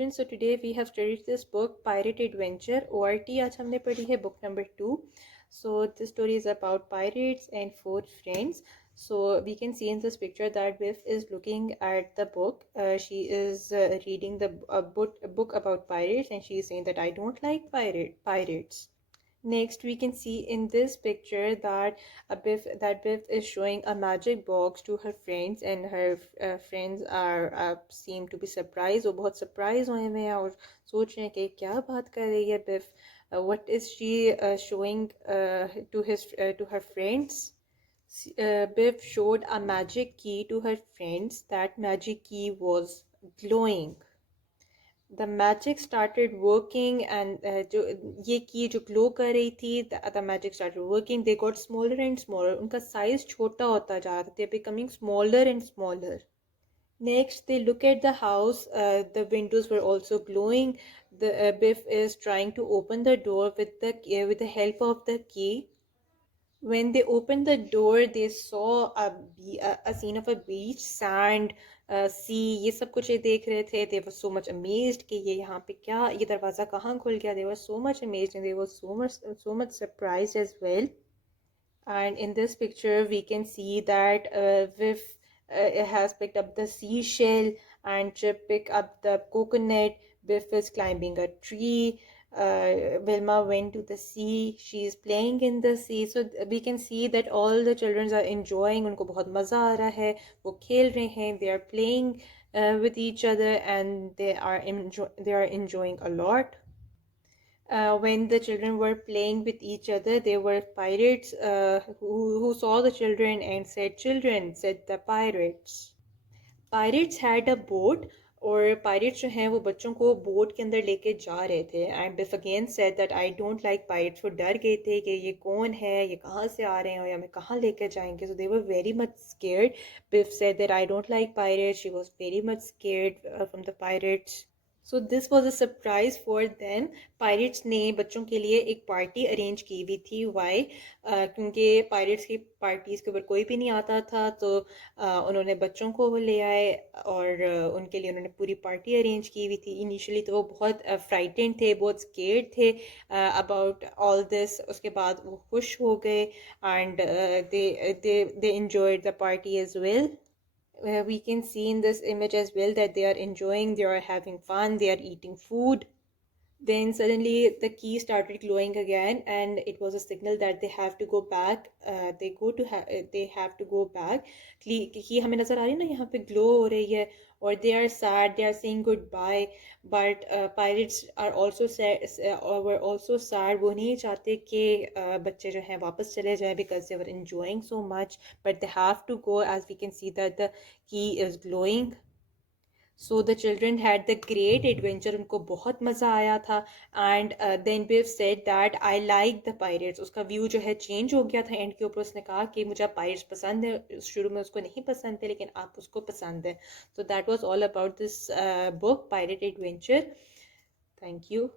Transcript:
children, so today we have studied this book Pirate Adventure ORT. आज हमने पढ़ी है book number 2. So this story is about pirates and four friends. So we can see in this picture that Biff is looking at the book. She is reading a book about pirates, and she is saying that I don't like pirates. Next, we can see in this picture that Biff is showing a magic box to her friends, and her friends are seem to be surprised. वो बहुत surprised हुए हैं और सोच रहे हैं कि क्या बात कर रही है Biff. What is she showing to her friends? Biff showed a magic key to her friends. That magic key was glowing. The magic started working, and जो ये की जो ग्लो कर रही थी, the magic started working. They got smaller and smaller. उनका size छोटा होता जा रहा था. They're becoming smaller and smaller. Next, they look at the house. The windows were also glowing. The Biff is trying to open the door with the help of the key. When they opened the door, they saw a scene of a beach, sand, sea. ये सब कुछ ये देख रहे थे. They were so much amazed कि ये यहाँ पे क्या, ये दरवाज़ा कहाँ खुल गया. They were so much amazed, and they were so much surprised as well. And in this picture, we can see that Viv has picked up the seashell, and Chip picked up the coconut. Biff is climbing a tree. Wilma went to the sea. She is playing in the sea. So we can see that all the children are enjoying. उनको बहुत मज़ा आ रहा है. वो खेल रहे हैं. They are playing with each other, and they are enjoying a lot. When the children were playing with each other, there were pirates who saw the children and said, "Children," said the pirates. Pirates had a boat, और pirates जो हैं वो बच्चों को boat के अंदर लेके जा रहे थे. And Biff again said that I don't like pirates. वो डर गए थे कि ये कौन है, ये कहाँ से आ रहे हैं और ये हमें कहाँ लेके जाएंगे. So they were very much scared. Biff said that I don't like pirates. She was very much scared from the pirates. So this was a surprise for them. Pirates ने बच्चों के लिए एक पार्टी अरेंज की हुई थी. Y? क्योंकि pirates की पार्टीज़ के ऊपर कोई भी नहीं आता था, तो उन्होंने बच्चों को ले आए और उनके लिए उन्होंने पूरी पार्टी अरेंज की हुई थी. इनिशियली तो वो बहुत फ्राइटेंड थे, बहुत स्केर्ड थे अबाउट ऑल दिस. उसके बाद वो खुश हो गए, and they enjoyed the party as well. We can see in this image as well that they are enjoying, they are having fun, they are eating food. Then suddenly the key started glowing again, and it was a signal that they have to go back. They have to go back. Key हमें नजर आ रही है ना, यहाँ पे glow हो रही है, और they are sad, they are saying goodbye. But pirates are also sad, were also sad. वो नहीं चाहते कि बच्चे जो हैं वापस चले जाएं, because they were enjoying so much. But they have to go, as we can see that the key is glowing. So the children had the great adventure. उनको बहुत मज़ा आया था. And then Biff said that I like the pirates. उसका view जो है change हो गया था एंड के ऊपर. उसने कहा कि मुझे pirates पसंद है. शुरू में उसको नहीं पसंद थे, लेकिन आप उसको पसंद है. So that was all about this book Pirate Adventure. Thank you.